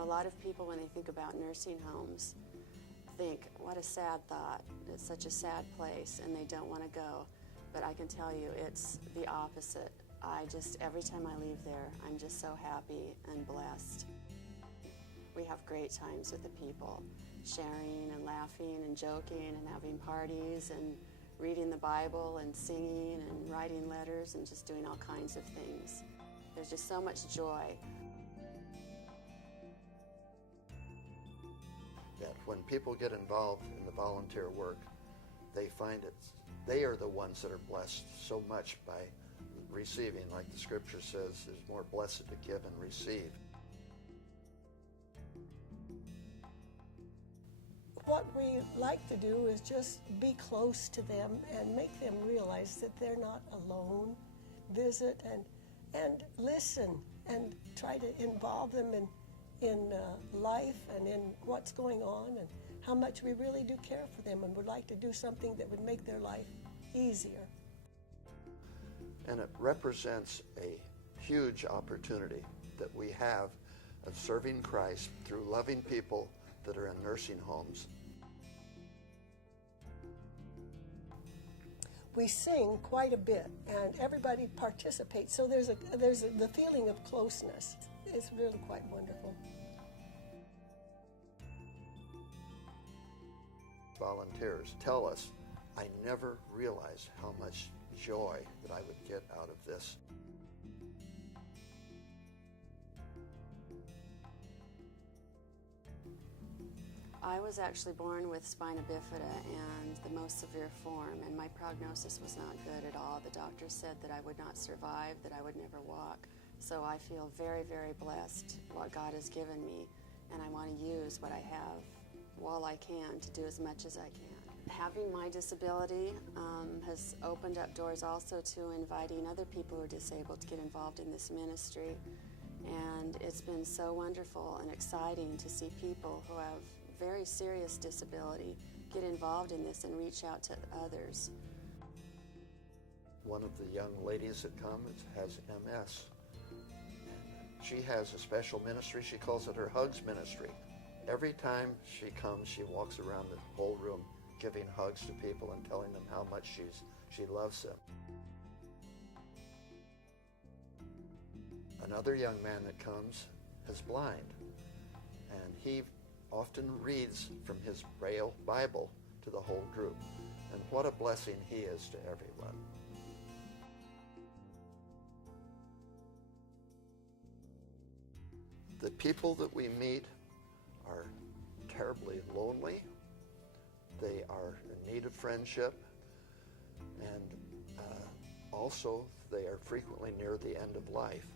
know, a lot of people, when they think about nursing homes, think, what a sad thought. It's such a sad place, and they don't want to go. But I can tell you, it's the opposite. Every time I leave there, I'm just so happy and blessed. We have great times with the people, sharing and laughing and joking and having parties and reading the Bible and singing and writing letters and just doing all kinds of things. There's just so much joy. That when people get involved in the volunteer work, they find they are the ones that are blessed so much by receiving. Like the scripture says, it's more blessed to give and receive. What we like to do is just be close to them and make them realize that they're not alone. Visit and listen and try to involve them in life and in what's going on and how much we really do care for them and would like to do something that would make their life easier. And it represents a huge opportunity that we have of serving Christ through loving people that are in nursing homes. We sing quite a bit, and everybody participates, so there's the feeling of closeness. It's really quite wonderful. Volunteers tell us, I never realized how much joy that I would get out of this. I was actually born with spina bifida and the most severe form, and my prognosis was not good at all. The doctor said that I would not survive, that I would never walk. So I feel very, very blessed what God has given me, and I want to use what I have while I can to do as much as I can. Having my disability has opened up doors also to inviting other people who are disabled to get involved in this ministry. And it's been so wonderful and exciting to see people who have very serious disability get involved in this and reach out to others. One of the young ladies that comes has MS. She has a special ministry. She calls it her Hugs Ministry. Every time she comes, she walks around the whole room giving hugs to people and telling them how much she loves them. Another young man that comes is blind, and he often reads from his Braille Bible to the whole group. And what a blessing he is to everyone. The people that we meet are terribly lonely. They are in need of friendship, and also they are frequently near the end of life,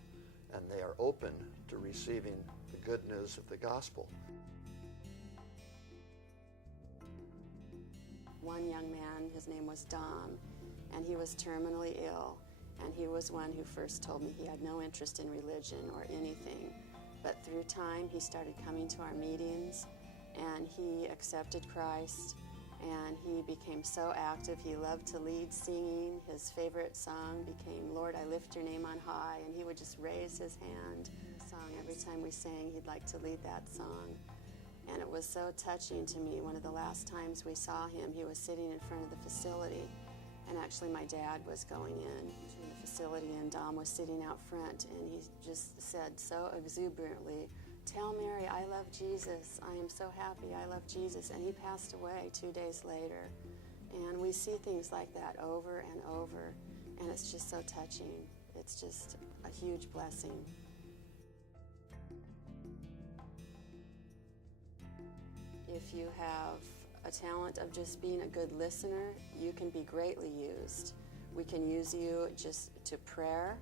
and they are open to receiving the good news of the gospel. One young man, his name was Dom, and he was terminally ill, and he was one who first told me he had no interest in religion or anything. But through time, he started coming to our meetings, and he accepted Christ, and he became so active. He loved to lead singing. His favorite song became Lord, I Lift Your Name on High, and he would just raise his hand. Every time we sang, he'd like to lead that song. And it was so touching to me. One of the last times we saw him, he was sitting in front of the facility, and actually my dad was going in to the facility, and Dom was sitting out front, and he just said so exuberantly, "Tell Mary I love Jesus. I am so happy I love Jesus." And he passed away 2 days later. And we see things like that over and over, and it's just so touching. It's just a huge blessing. If you have a talent of just being a good listener, you can be greatly used. We can use you just to prayer,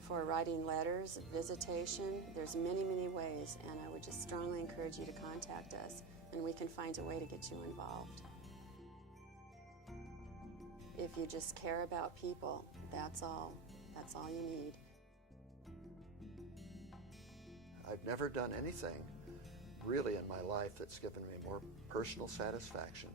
for writing letters, visitation. There's many, many ways, and I would just strongly encourage you to contact us, and we can find a way to get you involved. If you just care about people, that's all you need. I've never done anything really in my life that's given me more personal satisfaction